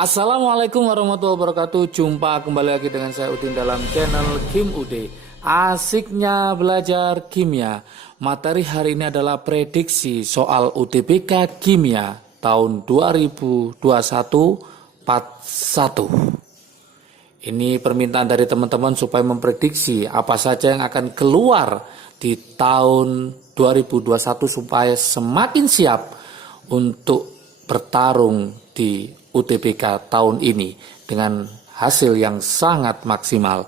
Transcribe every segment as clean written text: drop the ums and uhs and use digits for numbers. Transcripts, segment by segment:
Assalamualaikum warahmatullahi wabarakatuh. Jumpa kembali lagi dengan saya Udin dalam channel Kim UD. Asiknya belajar kimia. Materi hari ini adalah prediksi soal UTBK Kimia tahun 2021 part 1. Ini permintaan dari teman-teman supaya memprediksi apa saja yang akan keluar di tahun 2021 supaya semakin siap untuk bertarung di UTBK tahun ini dengan hasil yang sangat maksimal.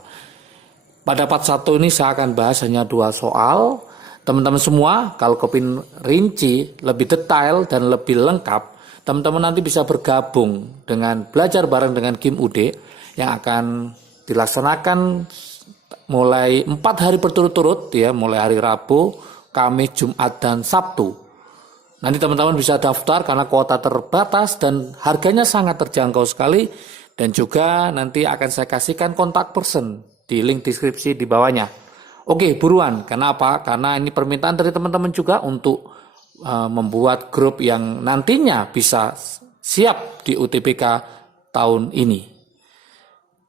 Pada part 1 ini saya akan bahas hanya 2 soal. Teman-teman semua, kalau kepin rinci, lebih detail dan lebih lengkap, teman-teman nanti bisa bergabung dengan belajar bareng dengan Kim UD yang akan dilaksanakan mulai 4 hari berturut-turut, ya, mulai hari Rabu, Kamis, Jumat, dan Sabtu. Nanti teman-teman bisa daftar karena kuota terbatas dan harganya sangat terjangkau sekali. Dan juga nanti akan saya kasihkan kontak person di link deskripsi di bawahnya. Oke, buruan. Kenapa? Karena ini permintaan dari teman-teman juga untuk membuat grup yang nantinya bisa siap di UTBK tahun ini.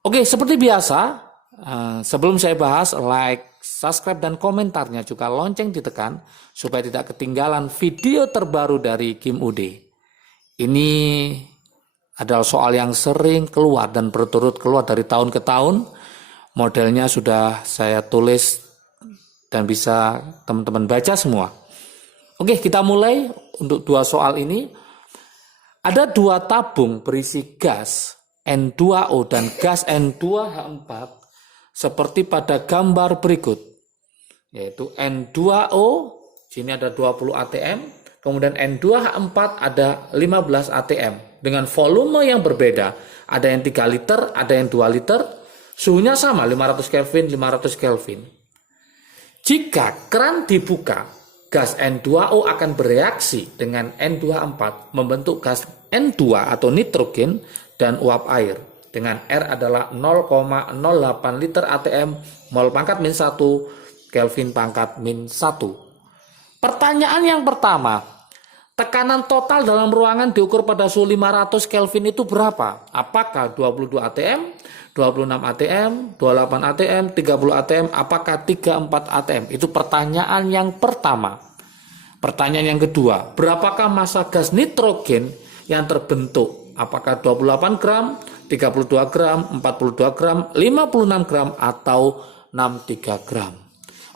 Oke, seperti biasa, sebelum saya bahas, like, subscribe dan komentarnya juga lonceng ditekan supaya tidak ketinggalan video terbaru dari Kim UD. Ini adalah soal yang sering keluar dan berturut keluar dari tahun ke tahun. Modelnya sudah saya tulis dan bisa teman-teman baca semua. Oke, kita mulai untuk 2 soal ini. Ada 2 tabung berisi gas N2O dan gas N2H4 seperti pada gambar berikut, yaitu N2O, sini ada 20 atm, kemudian N2H4 ada 15 atm, dengan volume yang berbeda, ada yang 3 liter, ada yang 2 liter, suhunya sama 500 Kelvin, 500 Kelvin. Jika keran dibuka, gas N2O akan bereaksi dengan N2H4 membentuk gas N2 atau nitrogen dan uap air. Dengan R adalah 0,08 liter ATM mol pangkat min 1 Kelvin pangkat min 1. Pertanyaan yang pertama, tekanan total dalam ruangan diukur pada suhu 500 Kelvin itu berapa? Apakah 22 ATM, 26 ATM, 28 ATM, 30 ATM, apakah 34 ATM? Itu pertanyaan yang pertama. Pertanyaan yang kedua, berapakah massa gas nitrogen yang terbentuk? Apakah 28 gram, 32 gram, 42 gram, 56 gram, atau 63 gram?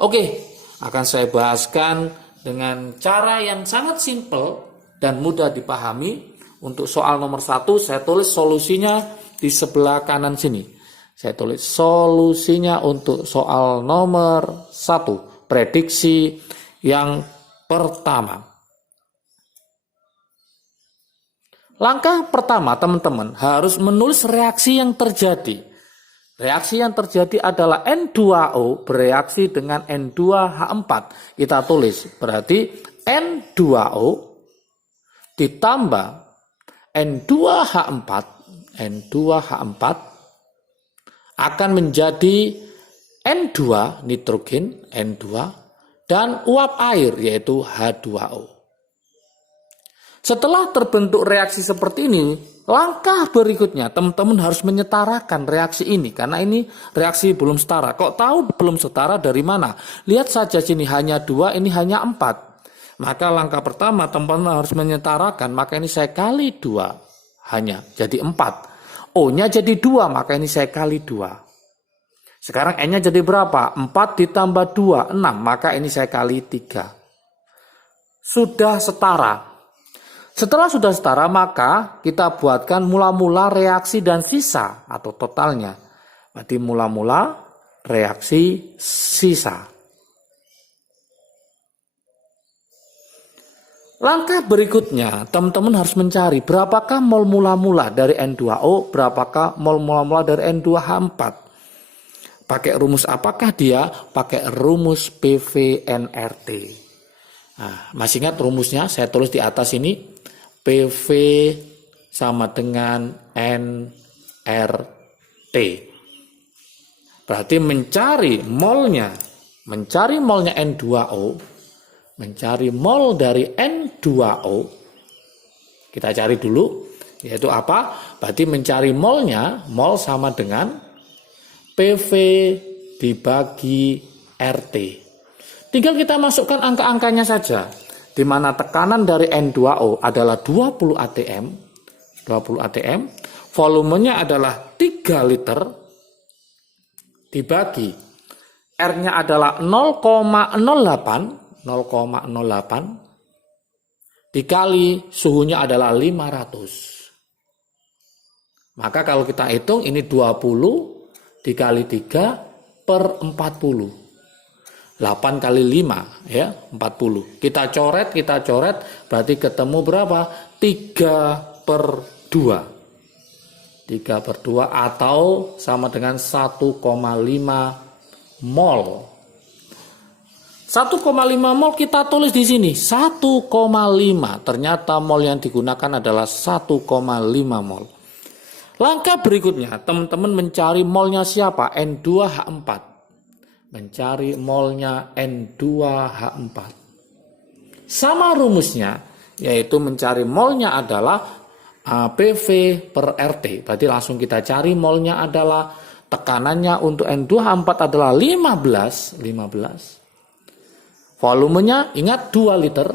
Oke, akan saya bahaskan dengan cara yang sangat simpel dan mudah dipahami. Untuk soal nomor 1, saya tulis solusinya di sebelah kanan sini. Saya tulis solusinya untuk soal nomor 1, prediksi yang pertama. Langkah pertama, teman-teman harus menulis reaksi yang terjadi. Reaksi yang terjadi adalah N2O bereaksi dengan N2H4. Kita tulis, berarti N2O ditambah N2H4 akan menjadi N2 nitrogen, N2, dan uap air yaitu H2O. Setelah terbentuk reaksi seperti ini, langkah berikutnya teman-teman harus menyetarakan reaksi ini karena ini reaksi belum setara. Kok tahu belum setara dari mana? Lihat saja sini hanya 2, ini hanya 4. Maka langkah pertama teman-teman harus menyetarakan, maka ini saya kali 2 hanya jadi 4. O-nya jadi 2, maka ini saya kali 2. Sekarang N-nya jadi berapa? 4 ditambah 2, 6, maka ini saya kali 3. Sudah setara. Setelah sudah setara, maka kita buatkan mula-mula reaksi dan sisa atau totalnya. Berarti mula-mula reaksi sisa. Langkah berikutnya, teman-teman harus mencari berapakah mol mula-mula dari N2O, berapakah mol mula-mula dari N2H4. Pakai rumus apakah dia? Pakai rumus PV-nRT. Nah, masih ingat rumusnya? Saya tulis di atas ini. PV sama dengan nRT. Berarti mencari molnya N2O, mencari mol dari N2O, kita cari dulu. Yaitu apa? Berarti mencari molnya, mol sama dengan PV dibagi RT. Tinggal kita masukkan angka-angkanya saja. Di mana tekanan dari N2O adalah 20 atm, volumenya adalah 3 liter, dibagi R-nya adalah 0,08, dikali suhunya adalah 500. Maka kalau kita hitung ini 20 dikali 3 per 40. 8 kali 5 ya, 40. Kita coret berarti ketemu berapa? 3 per 2. 3 per 2 atau sama dengan 1,5 mol. 1,5 mol kita tulis di sini 1,5. Ternyata mol yang digunakan adalah 1,5 mol. Langkah berikutnya, teman-teman mencari molnya siapa? N2H4. Mencari molnya N2H4. Sama rumusnya, yaitu mencari molnya adalah PV per RT. Berarti langsung kita cari molnya adalah tekanannya untuk N2H4 adalah 15. Volumenya ingat 2 liter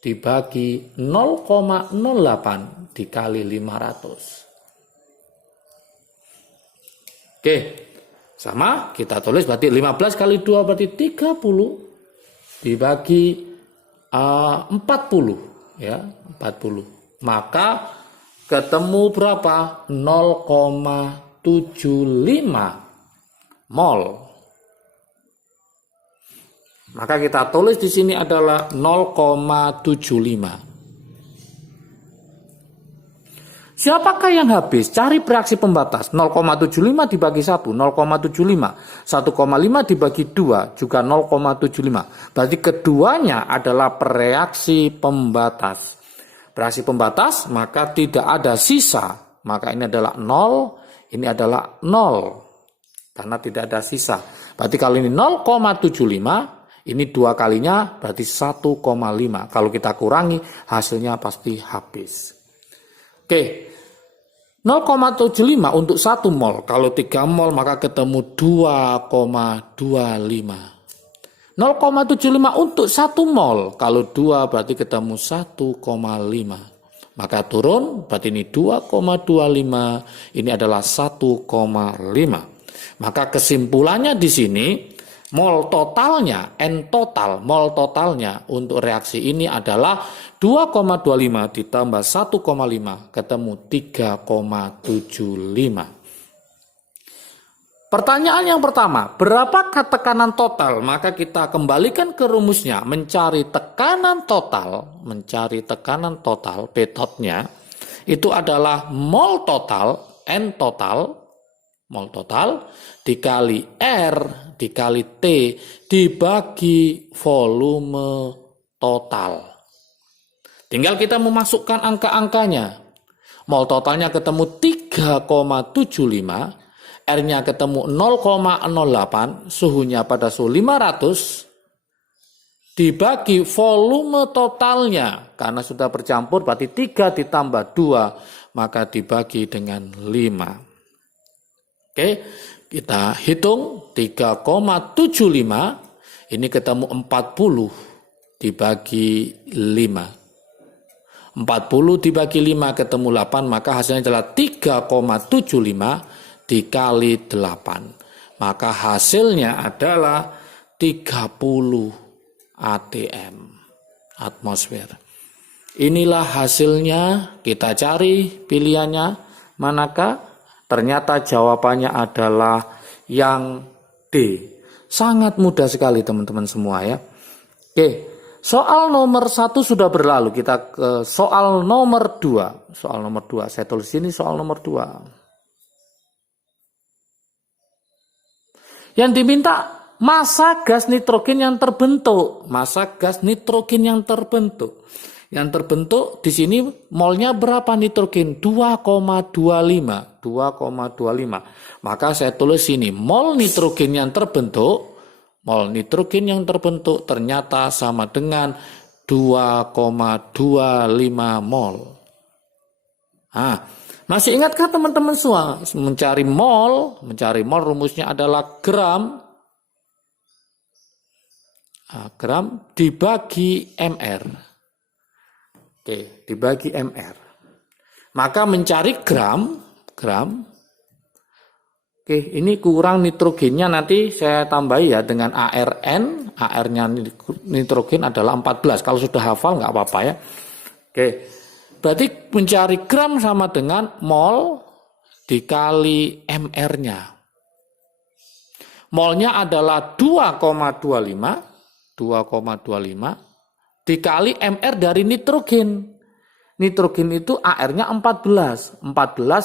dibagi 0,08 dikali 500. Oke. Sama, kita tulis berarti 15 kali 2 berarti 30 dibagi 40 ya, 40. Maka ketemu berapa? 0,75 mol. Maka kita tulis di sini adalah 0,75. Siapakah yang habis? Cari bereaksi pembatas. 0,75 dibagi 1, 0,75. 1,5 dibagi 2, juga 0,75. Berarti keduanya adalah bereaksi pembatas. Bereaksi pembatas, maka tidak ada sisa. Maka ini adalah 0, ini adalah 0. Karena tidak ada sisa. Berarti kalau ini 0,75, ini 2 kalinya berarti 1,5. Kalau kita kurangi, hasilnya pasti habis. Oke, 0,75 untuk 1 mol. Kalau 3 mol maka ketemu 2,25. 0,75 untuk 1 mol. Kalau 2 berarti ketemu 1,5. Maka turun, berarti ini 2,25. Ini adalah 1,5. Maka kesimpulannya di sini, mol totalnya, N total, mol totalnya untuk reaksi ini adalah 2,25 ditambah 1,5 ketemu 3,75. Pertanyaan yang pertama, berapakah tekanan total? Maka kita kembalikan ke rumusnya, mencari tekanan total, P-totnya, itu adalah mol total, N total, mol total, dikali R, dikali T, dibagi volume total. Tinggal kita memasukkan angka-angkanya. Mol totalnya ketemu 3,75, R-nya ketemu 0,08, suhunya pada suhu 500, dibagi volume totalnya. Karena sudah bercampur berarti 3 ditambah 2, maka dibagi dengan 5. Oke, kita hitung 3,75, ini ketemu 40 dibagi 5. 40 dibagi 5 ketemu 8, maka hasilnya adalah 3,75 dikali 8. Maka hasilnya adalah 30 atm, atmosfer. Inilah hasilnya, kita cari pilihannya manakah? Ternyata jawabannya adalah yang D. Sangat mudah sekali teman-teman semua ya. Oke. Soal nomor 1 sudah berlalu, kita ke soal nomor 2. Soal nomor 2, saya tulis ini soal nomor 2. Yang diminta massa gas nitrogen yang terbentuk. Massa gas nitrogen yang terbentuk. Yang terbentuk di sini molnya berapa nitrogen? 2,25. 2,25. Maka saya tulis ini mol nitrogen yang terbentuk. Mol nitrogen yang terbentuk ternyata sama dengan 2,25 mol. Nah, masih ingatkah teman-teman semua? Mencari mol rumusnya adalah gram. Nah, gram dibagi MR. Oke, dibagi MR. Maka mencari gram. Oke, ini kurang nitrogennya, nanti saya tambahi ya dengan ARN. AR-nya nitrogen adalah 14. Kalau sudah hafal nggak apa-apa ya. Oke, berarti mencari gram sama dengan mol dikali MR-nya. Molnya adalah 2,25 dikali MR dari nitrogen. Nitrogen itu AR-nya 14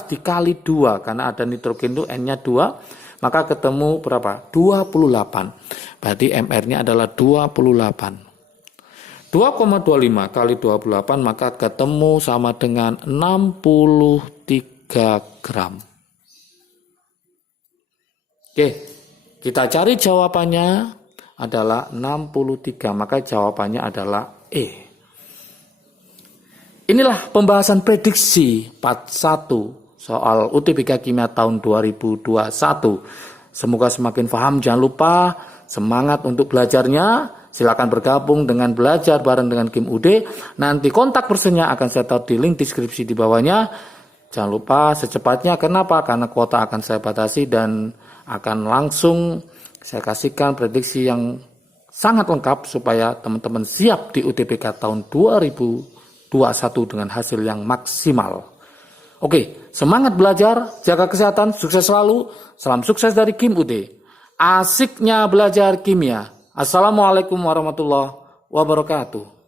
dikali 2, karena ada nitrogen itu N-nya 2, maka ketemu berapa? 28. Berarti MR-nya adalah 28. 2,25 kali 28 maka ketemu sama dengan 63 gram. Oke, kita cari jawabannya adalah 63, maka jawabannya adalah E. Inilah pembahasan prediksi part 1 soal UTBK Kimia tahun 2021. Semoga semakin paham, jangan lupa semangat untuk belajarnya. Silakan bergabung dengan belajar bareng dengan Kim UD. Nanti kontak personnya akan saya taruh di link deskripsi di bawahnya. Jangan lupa secepatnya, kenapa? Karena kuota akan saya batasi dan akan langsung saya kasihkan prediksi yang sangat lengkap supaya teman-teman siap di UTBK tahun 2021 dengan hasil yang maksimal. Oke, semangat belajar, jaga kesehatan, sukses selalu. Salam sukses dari Kim UD. Asiknya belajar kimia. Assalamualaikum warahmatullahi wabarakatuh.